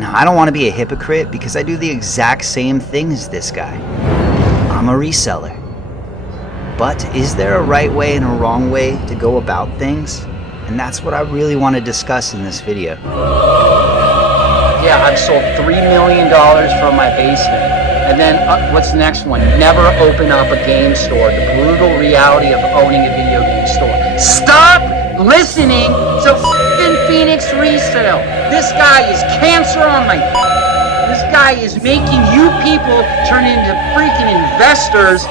Now, I don't want to be a hypocrite because I do the exact same thing as this guy. I'm a reseller. But is there a right way and a wrong way to go about things? And that's what I really want to discuss in this video. Yeah, I've sold $3 million from my basement. And then, what's the next one? Never open up a game store. The brutal reality of owning a video game store. Stop listening to f***ing Phoenix Resale. This guy is cancer on my... This guy is making you people turn into freaking investors.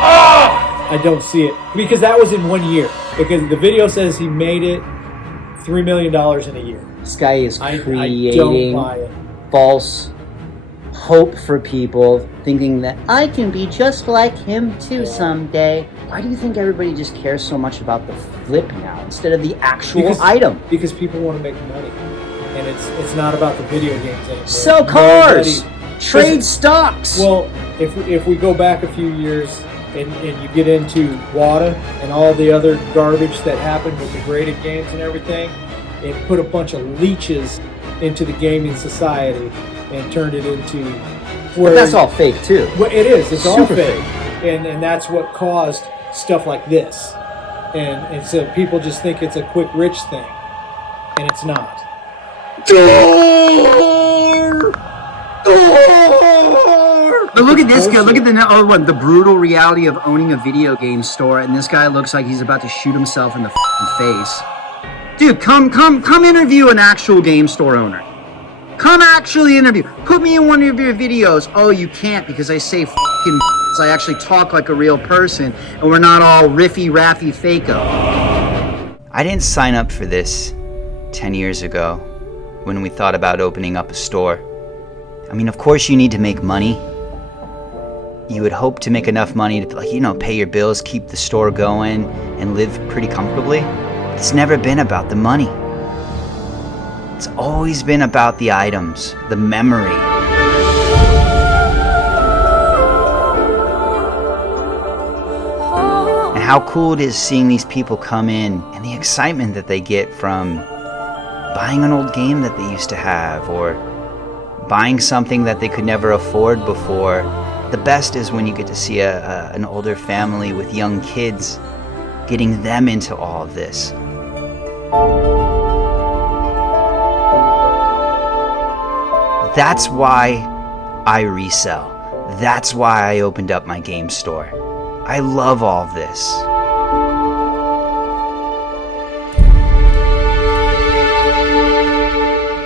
Oh! I don't see it. Because that was in 1 year. Because the video says he made it $3 million in a year. This guy is creating I don't buy it. False hope for people, thinking that I can be just like him too someday. Why do you think everybody just cares so much about the flip now instead of the actual item? Because people want to make money, and it's not about the video games anymore. Sell cars, trade stocks. Well, if we go back a few years and you get into WADA and all the other garbage that happened with the graded games and everything, it put a bunch of leeches into the gaming society and turned it into where... But that's all fake too. Well, it is. It's all Super fake. And that's what caused stuff like this. And so people just think it's a quick rich thing. And it's not. But look at this guy. Look at the brutal reality of owning a video game store. And this guy looks like he's about to shoot himself in the face. Dude, come interview an actual game store owner. Come actually interview. Put me in one of your videos. Oh, you can't because I say f***ing so I actually talk like a real person and we're not all riffy, raffy, fako. I didn't sign up for this 10 years ago when we thought about opening up a store. I mean, of course you need to make money. You would hope to make enough money to, like, you know, pay your bills, keep the store going, and live pretty comfortably. It's never been about the money. It's always been about the items, the memory. And how cool it is seeing these people come in and the excitement that they get from buying an old game that they used to have or buying something that they could never afford before. The best is when you get to see an older family with young kids, getting them into all of this. That's why I resell. That's why I opened up my game store. I love all of this.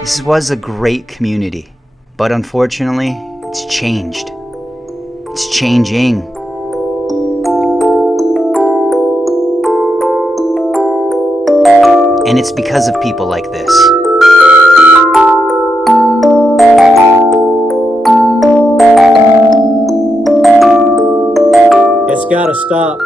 This was a great community, but unfortunately, it's changed. It's changing. And it's because of people like this. It's got to stop.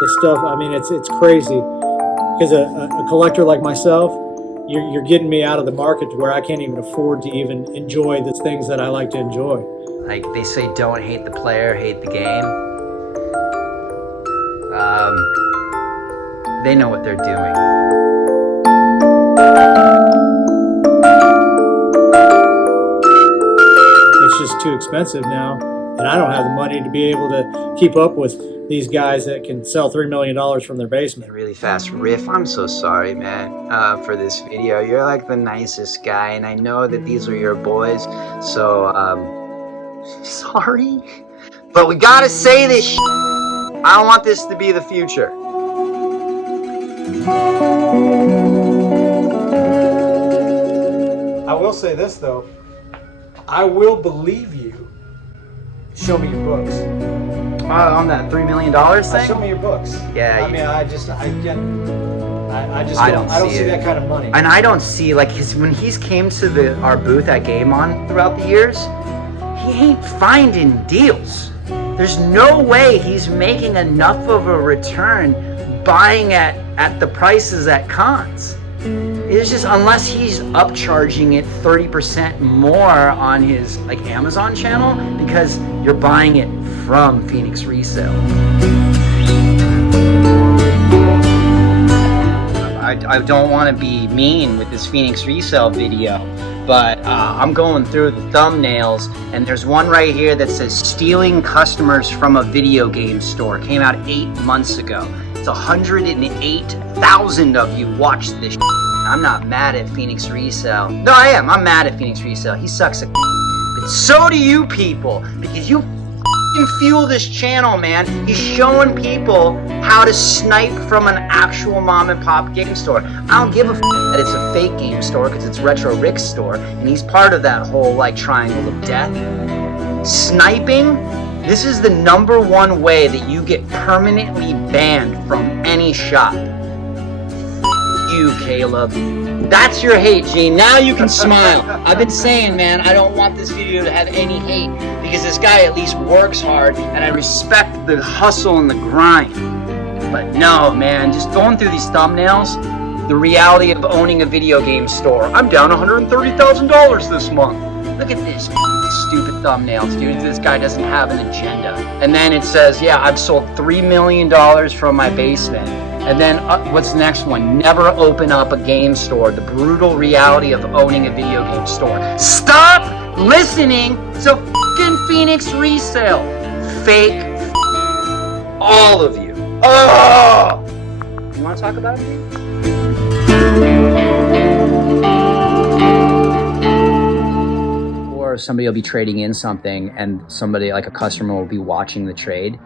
This stuff, I mean, it's crazy. Because a collector like myself, you're getting me out of the market to where I can't even afford to even enjoy the things that I like to enjoy. Like they say, don't hate the player, hate the game. They know what they're doing. It's just too expensive now, and I don't have the money to be able to keep up with these guys that can sell $3 million from their basement. Really fast riff. I'm so sorry, man, for this video. You're like the nicest guy, and I know that these are your boys, so, sorry. But we gotta say this shit. I don't want this to be the future. I will say this, though. I will believe you. Show me your books. On that $3 million thing? Show me your books. Yeah. I mean, I don't see that kind of money. And I don't see, like, when he's came to our booth at Game On throughout the years, he ain't finding deals. There's no way he's making enough of a return buying at the prices at cons. It's just, unless he's upcharging it 30% more on his like Amazon channel because you're buying it from Phoenix Resale. I I don't want to be mean with this Phoenix Resale video, but I'm going through the thumbnails, and there's one right here that says stealing customers from a video game store. Came out 8 months ago. It's 108,000 of you watched this. I'm not mad at Phoenix Resale. No, I am. I'm mad at Phoenix Resale. He sucks at. But so do you people, because you fuel this channel, man. He's showing people how to snipe from an actual mom and pop game store. I don't give a that it's a fake game store because it's Retro Rick's store, and he's part of that whole like triangle of death. Sniping, this is the #1 way that you get permanently banned from any shop. You, Caleb. That's your hate, Gene. Now you can smile. I've been saying, man, I don't want this video to have any hate because this guy at least works hard and I respect the hustle and the grind. But no, man, just going through these thumbnails, the reality of owning a video game store. I'm down $130,000 this month. Look at this stupid thumbnails, dude. This guy doesn't have an agenda. And then it says, yeah, I've sold $3 million from my basement. And then what's the next one? Never open up a game store. The brutal reality of owning a video game store. Stop listening to fucking Phoenix Resale. Fake all of you. Oh! You want to talk about it? Or somebody will be trading in something and somebody like a customer will be watching the trade.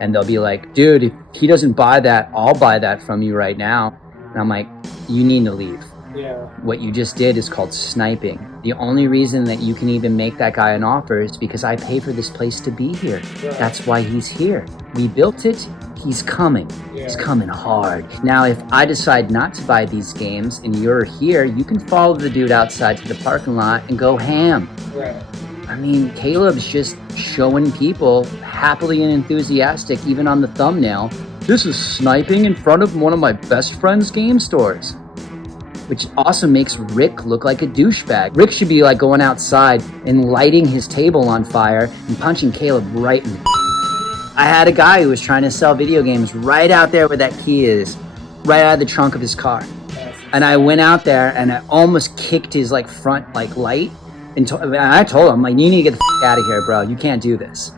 And they'll be like, dude, if he doesn't buy that, I'll buy that from you right now. And I'm like, you need to leave. Yeah. What you just did is called sniping. The only reason that you can even make that guy an offer is because I pay for this place to be here. Right. That's why he's here. We built it. He's coming. Yeah. He's coming hard. Now, if I decide not to buy these games and you're here, you can follow the dude outside to the parking lot and go ham. Right. I mean, Caleb's just showing people happily and enthusiastic, even on the thumbnail. This is sniping in front of one of my best friend's game stores. Which also makes Rick look like a douchebag. Rick should be like going outside and lighting his table on fire and punching Caleb right in the I had a guy who was trying to sell video games right out there where that key is, right out of the trunk of his car. And I went out there and I almost kicked his like front like light. And I told him, like, you need to get the f out of here, bro. You can't do this.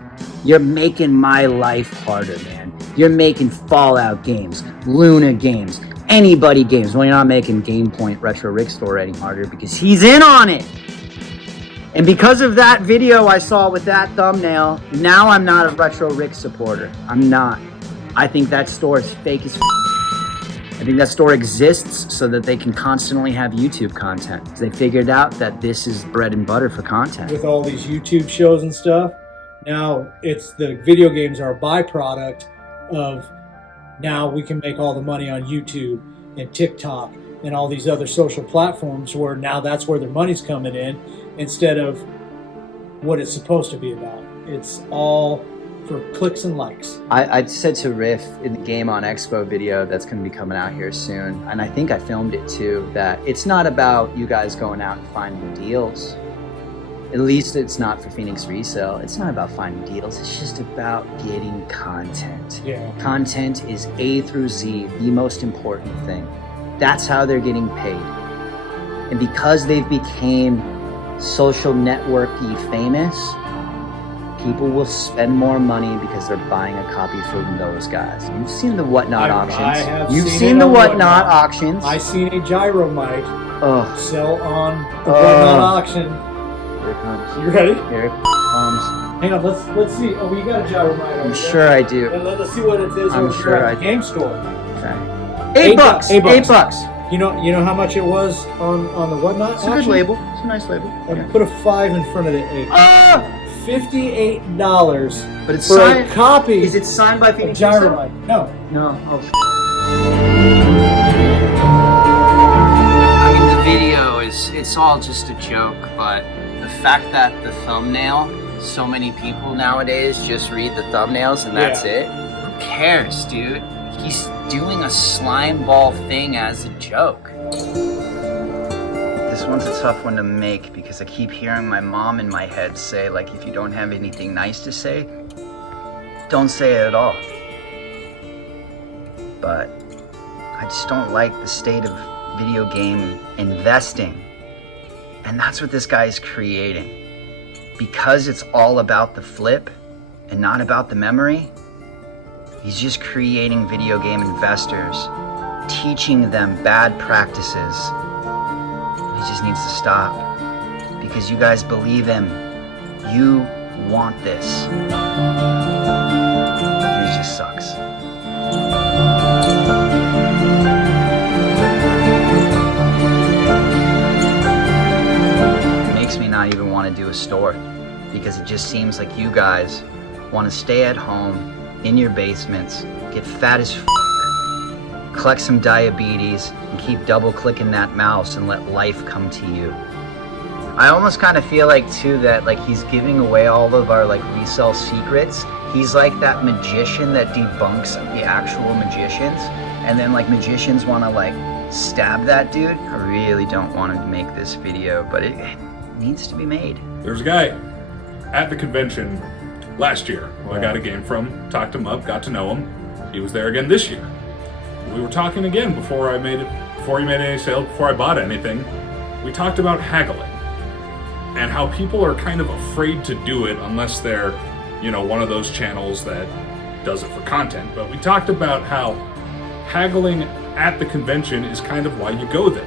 You're making my life harder, man. You're making Fallout games, Luna games, anybody games. Well, you're not making Game Point Retro Rick Store any harder because he's in on it. And because of that video I saw with that thumbnail, now I'm not a Retro Rick supporter. I'm not. I think that store is fake as f. I think that store exists so that they can constantly have YouTube content. They figured out that this is bread and butter for content. With all these YouTube shows and stuff, now it's the video games are a byproduct of now we can make all the money on YouTube and TikTok and all these other social platforms where now that's where their money's coming in instead of what it's supposed to be about. It's all for clicks and likes. I said to Riff in the Game on Expo video that's going to be coming out here soon, and I think I filmed it too, that it's not about you guys going out and finding deals. At least it's not for Phoenix Resale. It's not about finding deals. It's just about getting content. Yeah. Content is A through Z, the most important thing. That's how they're getting paid. And because they've became social networky famous, people will spend more money because they're buying a copy from those guys. You've seen the Whatnot auctions. You've seen the Whatnot auctions. I seen a gyro mic sell on the Whatnot auction. Here it comes. You ready? Here it comes. Hang on, let's see. Oh, you got a gyro mic. I'm sure I do. Let's see what it is. I'm sure at the game store. Okay. $8. $8. You know how much it was on the Whatnot? It's a good label. It's a nice label. Yeah. Put a 5 in front of the 8. $58. But it's for signed. A copy. Is it signed by Phoenix? Gyro mic? No. Oh. I mean, the video it's all just a joke, but the fact that the thumbnail, so many people nowadays just read the thumbnails and that's it. Who cares, dude? He's doing a slime ball thing as a joke. This one's a tough one to make because I keep hearing my mom in my head say, like, if you don't have anything nice to say, don't say it at all. But I just don't like the state of video game investing. And that's what this guy is creating. Because it's all about the flip and not about the memory, he's just creating video game investors, teaching them bad practices. He just needs to stop because you guys believe him. You want this. And it just sucks. It makes me not even want to do a store because it just seems like you guys want to stay at home in your basements, get fat as collect some diabetes, and keep double clicking that mouse and let life come to you. I almost kind of feel like too that like he's giving away all of our like resale secrets. He's like that magician that debunks the actual magicians, and then like magicians want to like stab that dude. I really don't want to make this video, but it needs to be made. There's a guy at the convention last year who I got a game from, talked him up, got to know him. He was there again this year. We were talking again before he made any sale, before I bought anything. We talked about haggling and how people are kind of afraid to do it unless they're, you know, one of those channels that does it for content. But we talked about how haggling at the convention is kind of why you go there.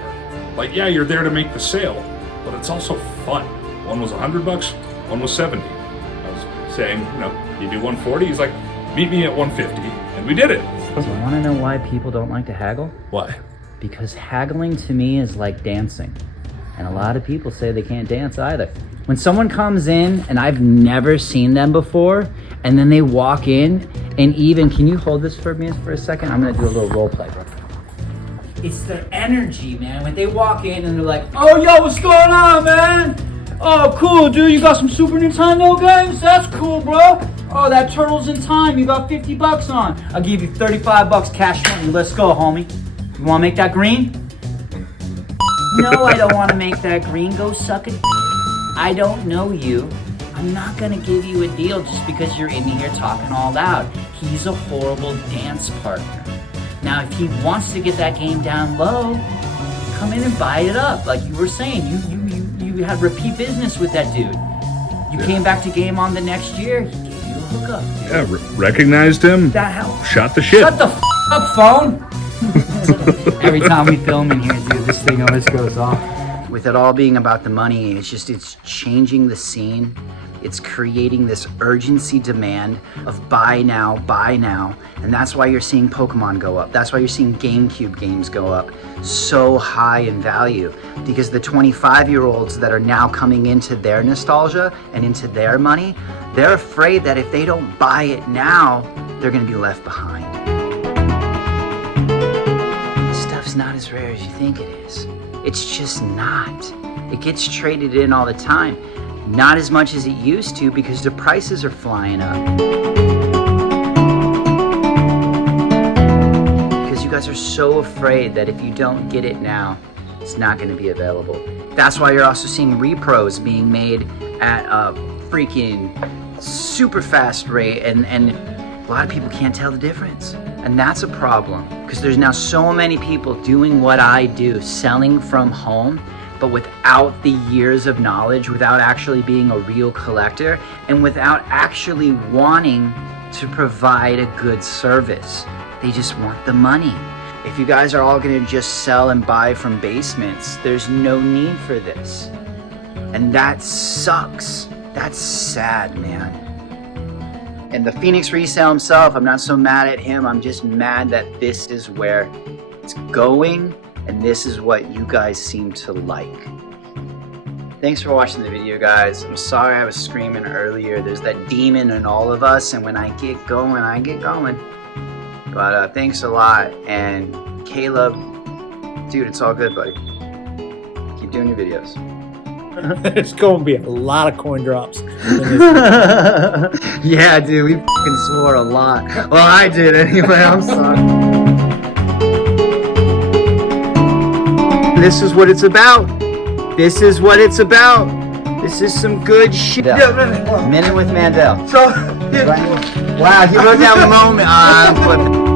Like, yeah, you're there to make the sale, but it's also fun. One was $100, one was 70. I was saying, you know, you do 140. He's like, meet me at 150, and we did it. Do you want to know why people don't like to haggle? Why? Because haggling to me is like dancing. And a lot of people say they can't dance either. When someone comes in and I've never seen them before, and then they walk in and even, can you hold this for me for a second? I'm gonna do a little role play. It's their energy, man. When they walk in and they're like, oh, yo, what's going on, man? Oh, cool, dude. You got some Super Nintendo games? That's cool, bro. Oh, that Turtles in Time. You got 50 bucks on. I'll give you 35 bucks cash money. Let's go, homie. You want to make that green? No, I don't want to make that green. Go suck it. I don't know you. I'm not going to give you a deal just because you're in here talking all loud. He's a horrible dance partner. Now, if he wants to get that game down low, come in and buy it up. Like you were saying, you had repeat business with that dude. You came back to Game On the next year, he gave you a hookup, dude. Yeah, recognized him. That help. Shot the shit. Shut the up, phone. Every time we film in here, dude, this thing always goes off. With it all being about the money, it's changing the scene. It's creating this urgency demand of buy now, and that's why you're seeing Pokemon go up. That's why you're seeing GameCube games go up so high in value, because the 25-year-olds that are now coming into their nostalgia and into their money, they're afraid that if they don't buy it now, they're gonna be left behind. This stuff's not as rare as you think it is. It's just not. It gets traded in all the time. Not as much as it used to because the prices are flying up. Because you guys are so afraid that if you don't get it now, it's not going to be available. That's why you're also seeing repros being made at a freaking super fast rate, and a lot of people can't tell the difference. And that's a problem because there's now so many people doing what I do, selling from home, but without the years of knowledge, without actually being a real collector, and without actually wanting to provide a good service. They just want the money. If you guys are all gonna just sell and buy from basements, there's no need for this. And that sucks. That's sad, man. And the Phoenix Resale himself, I'm not so mad at him. I'm just mad that this is where it's going. And this is what you guys seem to like. Thanks for watching the video, guys. I'm sorry I was screaming earlier. There's that demon in all of us, and when I get going, I get going. But thanks a lot. And Caleb, dude, it's all good, buddy. Keep doing your videos. There's going to be a lot of coin drops. Yeah, dude, we fucking swore a lot. Well, I did anyway. I'm sorry. This is what it's about. This is what it's about. This is some good shit. Minute with Mandel. So, wow, he wrote down moment.